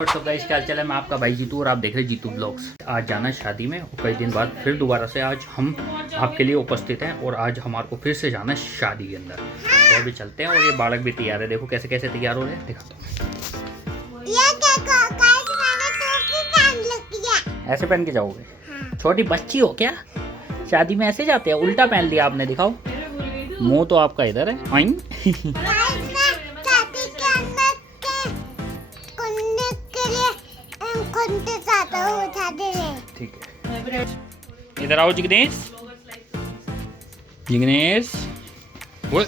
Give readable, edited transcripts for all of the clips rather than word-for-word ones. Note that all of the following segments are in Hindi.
तो गाइस क्या चला, मैं आपका भाई जीतू और आप देख रहे हैं जीतू ब्लॉग्स। आज जाना है शादी में और कई दिन बाद फिर दोबारा से आज हम आपके लिए उपस्थित हैं और आज हमारे को फिर से जाना है शादी के अंदर। तो अभी चलते हैं और ये बालक भी तैयार है, देखो कैसे कैसे तैयार हो रहे हैं, दिखाता हूँ। ऐसे पहन के जाओगे? छोटी बच्ची हो क्या? शादी में ऐसे जाते हैं? उल्टा पहन लिया आपने, दिखाओ। मुँह तो आपका इधर है। ठीक है, इधर आओ जिग्नेश। जिग्नेश वो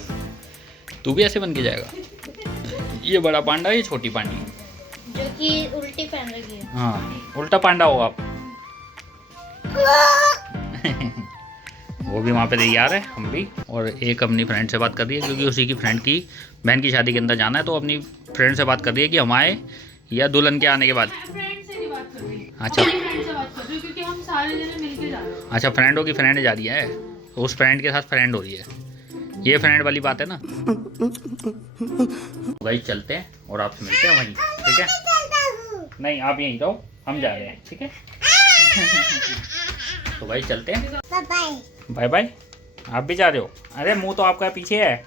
तू भी ऐसे बन के जाएगा। ये बड़ा पांडा, ये छोटी पांडी जो कि उल्टी पहन रही है। हाँ, उल्टा पांडा हो आप। वो भी वहाँ पे तैयार है, हम भी। और एक अपनी फ्रेंड से बात कर रही है क्योंकि उसी की फ्रेंड की बहन की शादी के अंदर जाना है, तो अपनी फ्रेंड से बात कर रही है कि हम आए या दुल्हन के आने के बाद। अच्छा, क्योंकि हम सारे जने मिलके जा रहे हैं। अच्छा, फ्रेंडों की फ्रेंड जा रही है, उस फ्रेंड के साथ फ्रेंड हो रही है, ये फ्रेंड वाली बात है ना। गाइस चलते हैं और आपसे मिलते हैं वहीं, ठीक है? नहीं, आप यहीं रहो, हम जा रहे हैं, ठीक है? तो भाई चलते हैं, बाय बाय। आप भी जा रहे हो? अरे मुंह तो आपका पीछे है।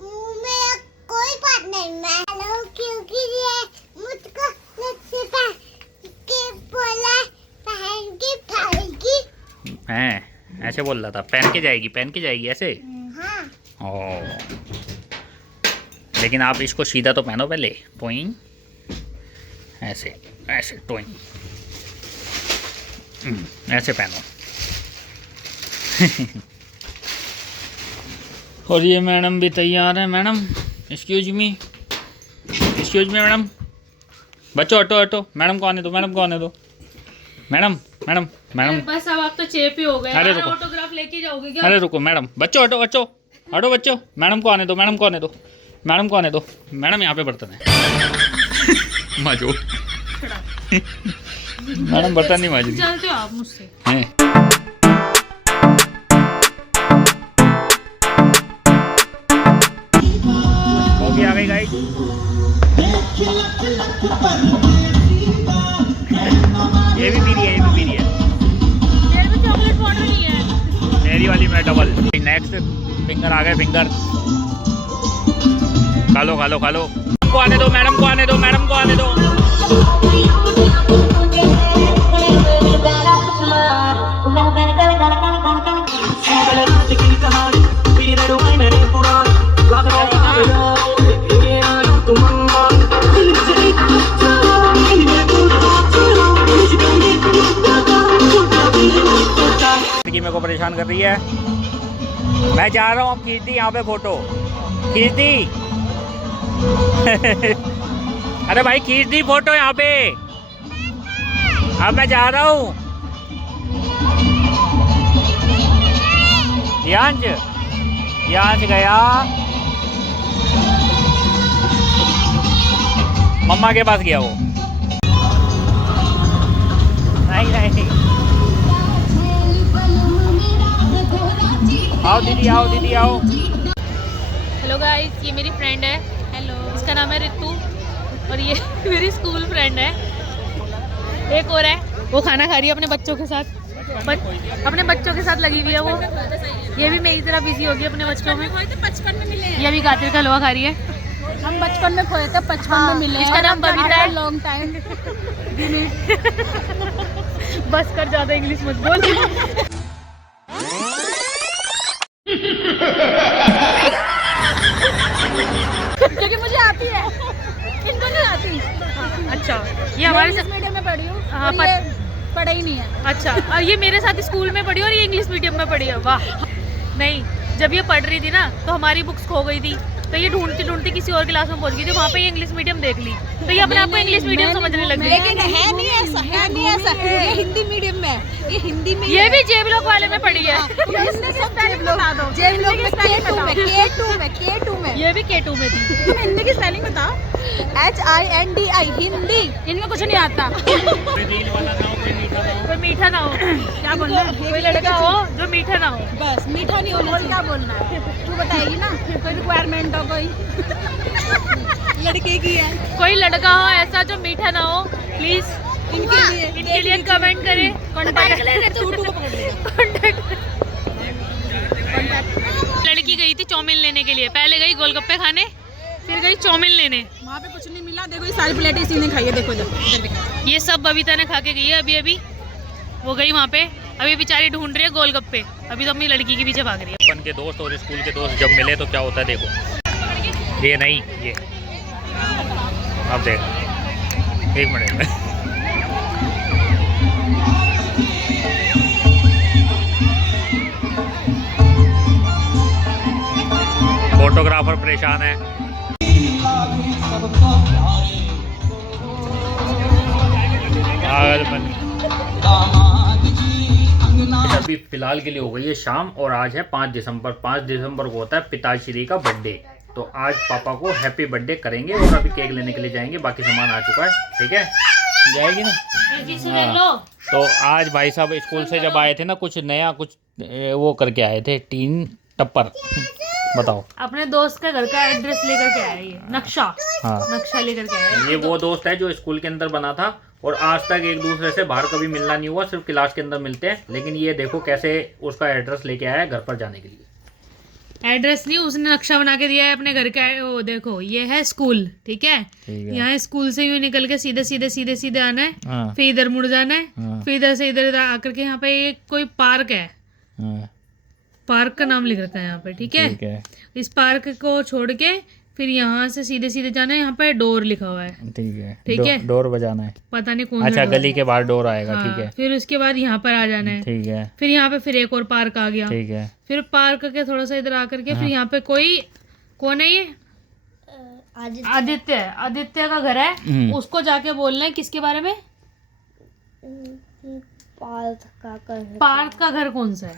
मेरा कोई बात नहीं, मैं क्योंकि ये मुझको पहन के खाएगी। हैं, ऐसे बोल रहा था, पहन के जाएगी ऐसे। हाँ। ओ, लेकिन आप इसको सीधा तो पहनो पहले, टोइंग ऐसे ऐसे टोइंग, ऐसे पहनो। और ये मैडम भी तैयार है। Madam excuse me madam. बच्चों हटो हटो, मैडम को आने दो, मैडम बस अब आप तो चेप ही हो गए। अरे रुको, ऑटोग्राफ लेके जाओगे क्या? अरे रुको मैडम, बच्चों हटो बच्चों, मैडम को आने दो, मैडम यहाँ पे बर्तन है। माजो। मैडम बर्तन नहीं माजी। चलते हो आप मुझसे? हैं। कॉफी आ गई गाइस। ये भी पी रही है। मेरे में चॉकलेट पाउडर नहीं है। मेरी वाली में डबल। नेक्स्ट फिंगर आ गए, फिंगर खा लो। को आने दो, मैडम को आने दो। मेरे को परेशान कर रही है। मैं जा रहा हूँ, खींच दी यहाँ पे फोटो, खींच दी। अरे भाई खींच दी फोटो यहाँ पे। अब मैं जा रहा हूँ। यांश गया मम्मा के पास गया वो। नहीं आओ दीदी आओ। हेलो गाइस, ये मेरी फ्रेंड है। हेलो, इसका नाम है रितु और ये मेरी स्कूल फ्रेंड है। एक और है, वो खाना खा रही है अपने बच्चों के साथ। अपने बच्चों के साथ लगी हुई है वो। ये भी मेरी तरह बिजी होगी अपने बच्चों में। 55 में मिले हैं। ये भी गाजर का हलवा खा रही है। हम बचपन में खोए थे, 55 में मिले। इसका नाम बबीता है। Long time. बस कर, ज्यादा इंग्लिश मत बोल। क्योंकि मुझे आती है, इनको नहीं आती। अच्छा, ये हमारे साथ मीडियम में पढ़ी हूँ। हाँ, पढ़ा ही नहीं है। अच्छा, और ये मेरे साथ स्कूल में पढ़ी और ये इंग्लिश मीडियम में पढ़ी है। वाह। नहीं, जब ये पढ़ रही थी ना तो हमारी बुक्स खो गई थी, तो ये ढूंढती किसी और क्लास में पहुंच गई थी। वहाँ पे ये इंग्लिश मीडियम देख ली तो ये अपने आप को इंग्लिश मीडियम समझने लग गई। लेकिन है नहीं ऐसा, ये हिंदी मीडियम में, ये हिंदी में। ये भी जेबलोक वाले में पड़ी है। K2 में। ये भी K2 में थी। तुम हिंदी की स्पेलिंग बताओ। HINDI, हिंदी। इनमें कुछ नहीं आता। कोई मीठा ना हो, क्या बोलना है? कोई लड़का हो जो मीठा ना हो। बस मीठा नहीं होना चाहिए। क्या बोलना है? तू बताएगी ना, कोई रिक्वायरमेंट हो कोई? लड़के की है। कोई लड़का हो ऐसा जो मीठा ना हो, प्लीज इनके लिए कमेंट करें। लड़की गई थी चाउमीन लेने के लिए, पहले गई गोलगप्पे खाने, फिर गई चाउमीन लेने। वहाँ पे कुछ नहीं मिला। देखो ये सारी प्लेटें इसी ने खाई है। देखो इधर ये सब बबीता ने खा के गई है अभी। वो गई वहाँ पे, अभी बेचारी ढूंढ रही है गोलगप्पे। अभी तो अपनी लड़की के पीछे भाग रही है। अपन के दोस्त और स्कूल के दोस्त जब मिले तो क्या होता है, देखो ये नहीं ये, अब देख 1 मिनट में फोटोग्राफर परेशान है। अभी फिलहाल के लिए हो गई है शाम और आज है 5 दिसंबर। 5 दिसंबर को होता है पिताश्री का बर्थडे। तो आज पापा को हैप्पी बर्थडे करेंगे और अभी केक लेने के लिए जाएंगे। बाकी सामान आ चुका है, ठीक है, जाएगी ना। हाँ। तो आज भाई साहब स्कूल से जब आए थे ना, कुछ नया कुछ वो करके आए थे, टीन टप्पर। बताओ। अपने दोस्त का घर का एड्रेस लेकर के आया, ये नक्शा। हाँ, नक्शा लेकर के आया। ये वो दोस्त है जो स्कूल के अंदर बना था और आज तक एक दूसरे से बाहर कभी मिलना नहीं हुआ, सिर्फ क्लास के अंदर मिलते हैं। लेकिन ये देखो कैसे उसका एड्रेस लेके आया है घर पर जाने के लिए। एड्रेस नहीं, उसने नक्शा बना के दिया है अपने घर का। वो देखो ये है स्कूल, ठीक है। यहाँ स्कूल से यूँ निकल के सीधे सीधे सीधे सीधे आना है। हाँ। फिर इधर मुड़ जाना है। हाँ। फिर इधर से इधर आकर के यहाँ पे एक कोई पार्क है। हाँ। पार्क का नाम लिख रखा है यहाँ पे, ठीक है। इस पार्क को छोड़ के फिर यहाँ से सीधे सीधे जाना है। यहाँ पे डोर लिखा हुआ है, ठीक है। डोर बजाना है, पता नहीं कौन। अच्छा, गली के बाहर डोर आएगा, हाँ, ठीक है। फिर उसके बाद यहाँ पर आ जाना है, ठीक है। फिर यहाँ पे फिर एक और पार्क आ गया, ठीक है। फिर पार्क के थोड़ा सा इधर आकर के हाँ। फिर यहाँ पे कोई कौन है ये, आदित्य। आदित्य का घर है। उसको जाके बोलना है किसके बारे में, पार्थ का घर कौन सा है।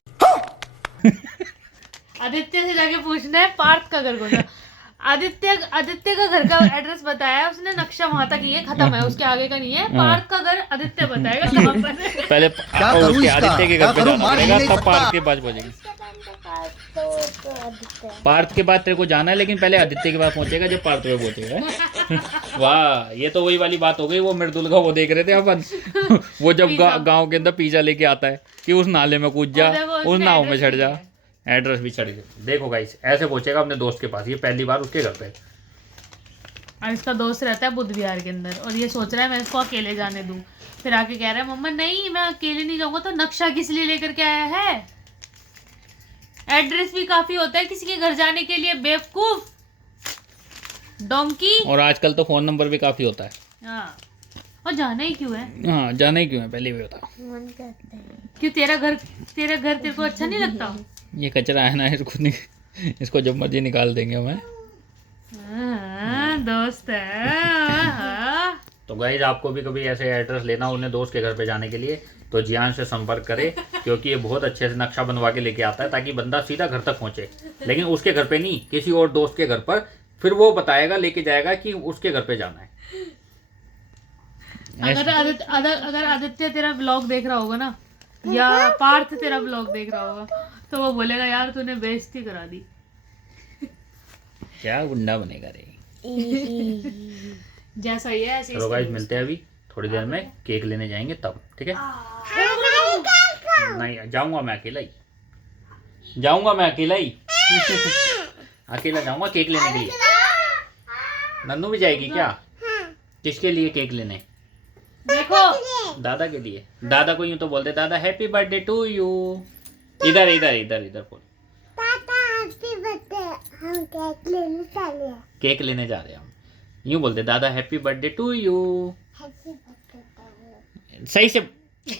आदित्य से जाके पूछना है पार्थ का घर कौन सा। आदित्य का घर का एड्रेस बताया है उसने, नक्शा वहां तक ही है, खत्म है, उसके आगे का नहीं है। पार्थ का घर आदित्य बताएगा कहाँ पर है। पहले उसके आदित्य के घर पे जाना पड़ेगा, तब पार्थ के पास पहुंचेगी। पार्थ के बाद तेरे को जाना है, लेकिन पहले आदित्य के पास पहुंचेगा जब पार्थ पे पहुंचेगा। वाह, ये तो वही वाली बात हो गई। वो मृदुल का वो देख रहे थे अपन, वो जब गांव के अंदर पिज्जा लेके आता है कि उस नाले में कूद जा, उस नाव में चढ़ जा। एड्रेस भी चढ़ गया। देखो गाइस, ऐसे पहुंचेगा अपने दोस्त के पास। ये पहली बार उसके घर पे। और इसका दोस्त रहता है बुद्ध विहार के अंदर, और ये सोच रहा है मैं इसको अकेले जाने दूं। फिर आके कह रहा है मम्मा नहीं, मैं अकेले नहीं जाऊंगा। तो नक्शा किस लिए लेकर के आया है? एड्रेस भी काफी होता है किसी के घर जाने के लिए, बेवकूफ डोंकी। और आजकल तो फोन नंबर भी काफी होता है। हाँ, और जाना ही क्यों है? हाँ, जाना ही क्यों है, पहले भी बता। क्यों, तेरा घर तेरे को अच्छा नहीं लगता? ये कचरा है ना, इसको जब मर्जी निकाल देंगे हमें। दोस्त है। तो गाइज, आपको भी कभी ऐसे एड्रेस लेना हो उन्हें दोस्त के घर पे जाने के लिए, तो जियान से संपर्क करे, क्योंकि ये बहुत अच्छे से नक्शा बनवा के लेके आता है, ताकि बंदा सीधा घर तक पहुंचे। लेकिन उसके घर पे नहीं, किसी और दोस्त के घर पर। फिर वो बताएगा, लेके जाएगा कि उसके घर पे जाना है। अगर आदित्य तेरा ब्लॉग देख रहा होगा ना, या पार्थ तेरा ब्लॉग देख रहा होगा, तो वो बोलेगा यार तूने बेइज्जती करा दी। क्या गुंडा बनेगा रे। जैसा ही है ऐसे। चलो गाइस, मिलते हैं अभी थोड़ी देर में, केक लेने जाएंगे तब, ठीक है। नहीं, जाऊंगा मैं अकेला ही, अकेला जाऊंगा केक लेने के लिए। नन्नू भी जाएगी क्या? किसके लिए केक लेने? देखो, दादा के लिए। दादा को यूं तो बोलते, दादा हैप्पी बर्थडे टू यू। इधर बोल। हैप्पी बर्थडे, हम केक लेने चले हैं। केक लेने जा रहे हैं हम, यूं बोलते, दादा happy birthday to you. Happy birthday. सही से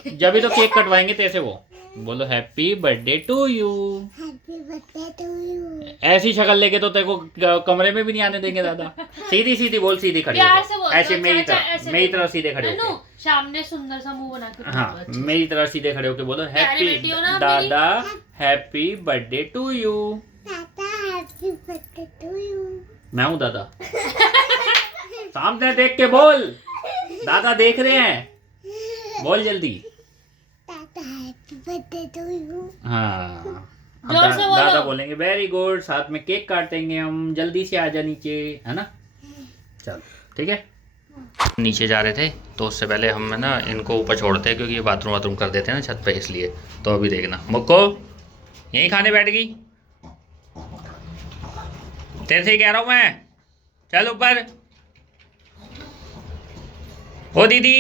जब भी तो केक कटवाएंगे तो ऐसे वो बोलो, happy birthday to you. Happy birthday to you. ऐसी शक्ल लेके तो तेरे को कमरे में भी नहीं आने देंगे दादा। सीधी बोल, सीधी खड़ी होके। ऐसे मेरी तरह सीधे खड़े होके। सामने सुंदर सा मुंह बना के। हाँ, मेरी तरह सीधे खड़े होके बोलो, हैप्पी दादा हैप्पी बर्थडे टू यू। दादा हैप्पी बर्थडे टू यू। मैं हूँ दादा। सामने देख के बोल, दादा देख रहे हैं, बोल जल्दी। दादा हैप्पी बर्थडे टू यू। हाँ, जोर से बोलो। दादा बोलेंगे वेरी गुड, साथ में केक काटेंगे हम, जल्दी से आजा नीचे, है ना। चलो ठीक है। नीचे जा रहे थे तो उससे पहले हम ना इनको ऊपर छोड़ते हैं क्योंकि ये बाथरूम वाथरूम कर देते हैं ना छत पे, इसलिए। तो अभी देखना, मुक्को यहीं खाने बैठ गई, तेरे से ही कह रहा हूँ मैं, चल ऊपर। ओ दीदी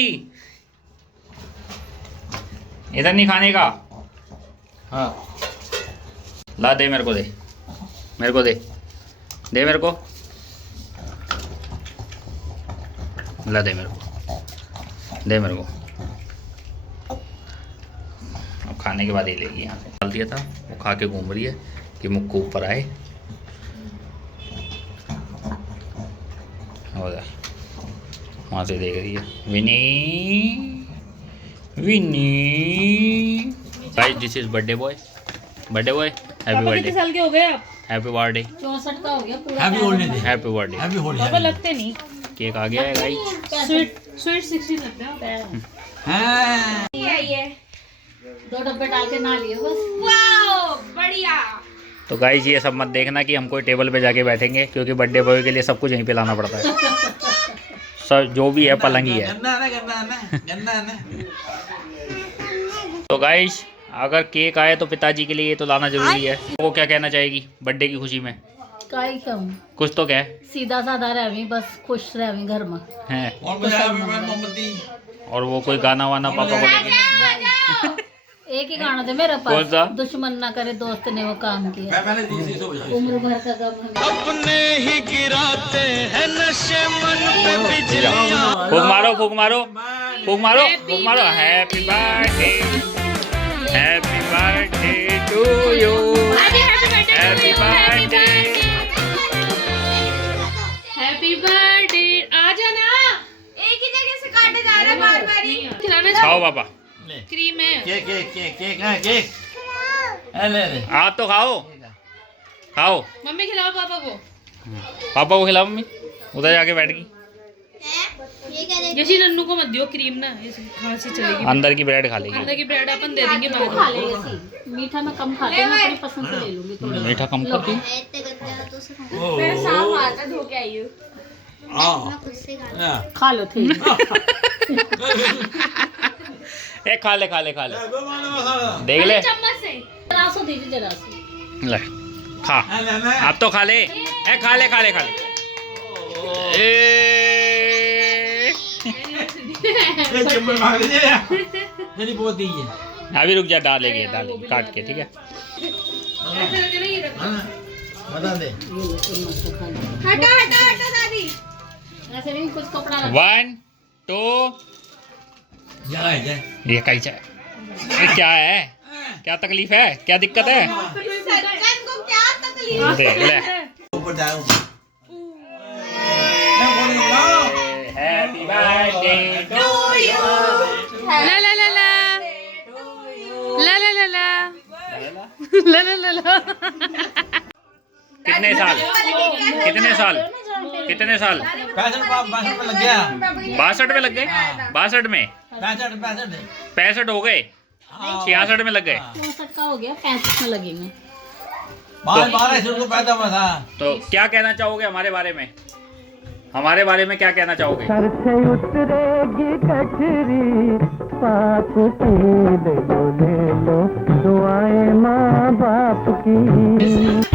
इधर नहीं खाने का। हाँ ला दे मेरे को, दे मेरे को, दे दे मेरे को, ला दे मेरे को, दे मेरे को। अब खाने के बाद ही लेगी। यहाँ से डाल दिया था, वो खा के घूम रही है कि मुक्को ऊपर आए। हो जाए वहाँ से देख रही है Vini, Vini. Guys this is birthday boy, birthday boy, happy birthday. कितने साल के हो गए आप? हैप्पी बर्थडे, 64 का हो गया पूरा। Happy birthday, happy birthday. Happy birthday. पापा लगते नहीं। केक आ गया है गाइस। स्वीट 16 लगता है। हाँ ये 2 डब्बे डाल के ना लिए बस। वाओ बढ़िया। तो गाइस ये सब मत देखना कि हम कोई टेबल पे जाके बैठेंगे, क्योंकि बर्थडे बॉय के लिए सब कुछ यहीं पे लाना पड़ता है। सब जो भी है पलंग ही है। गंदा ना, गंदा ना, गंदा ना। तो गाइस अगर केक आए तो पिताजी के लिए ये तो लाना जरूरी है। वो क्या कहना चाहेगी बर्थडे की खुशी में? काई कम कुछ तो कह। सीधा साधा रहवी, बस खुश रहवी घर में। हैं और बजाया मोमबत्ती। और वो कोई गाना वाना पापा को लेके? एक ही गाना थे मेरे कौन सा? पास, दुश्मन ना करे दोस्त ने वो काम किया, मैं पहले दूसरी से बजाई। उम्र भर का गम हमें। फूक मारो, फूक मारो, फूक मारो, फूक मारो। Happy birthday, happy birthday to you, happy birthday, happy birthday. आ जाना, एक ही जगह से काटे जा रहा बार बार ही। खिलाना खाओ पापा। क्रीम है। केक केक केक केक है केक। ले ले। आप तो खाओ, खाओ। मम्मी खिलाओ पापा को। पापा को खिलाओ मम्मी, उधर जाके बैठ गई। जैसी नन्नू को मत दियो क्रीम ना, ऐसे खांसी चलेगी। अंदर की ब्रेड खा लेगी। अंदर की ब्रेड अपन दे देंगे वो खा लेगी ऐसी। मीठा में कम खाते हैं, मैं अपनी पसंद से ले लूंगी थोड़ा। मीठा कम कर दी। खा लो थे। ए खा ले, खा ले, खा ले, देख ले। चम्मच से। जरा सो दीजिए, जरा सो। ले खा, आप तो खा ले। ए खा ले, खा ले, खा ले। जल्दी बोल दीजिए। अभी रुक जा, डालेंगे, डालेंगे काट के, ठीक है। ऐसे करके नहीं रखो। बता दे। हटा हटा हटा दादी। ऐसे नहीं, कुछ कपड़ा रख। 1 2। जाए ये कैसा है? ये क्या है? क्या तकलीफ है? क्या दिक्कत है? सज्जन को क्या तकलीफ? देख ले। ऊपर जाओ। Happy birthday to you. ला ला ला ला ला ला ला ला ला ला ला। कितने साल, कितने साल, कितने साल? 65 में लग गया। 62 में लग गए? 62 में 65 65 हो गए, 66 में लग गए। 64 का हो गया, 65 में लगेंगे। 12 शुरू को पैदा हुआ था। तो क्या कहना चाहोगे हमारे बारे में? हमारे बारे में क्या कहना चाहोगे? सर से उतरेगी कचरी, पाप की ले लो दुआएं माँ बाप की।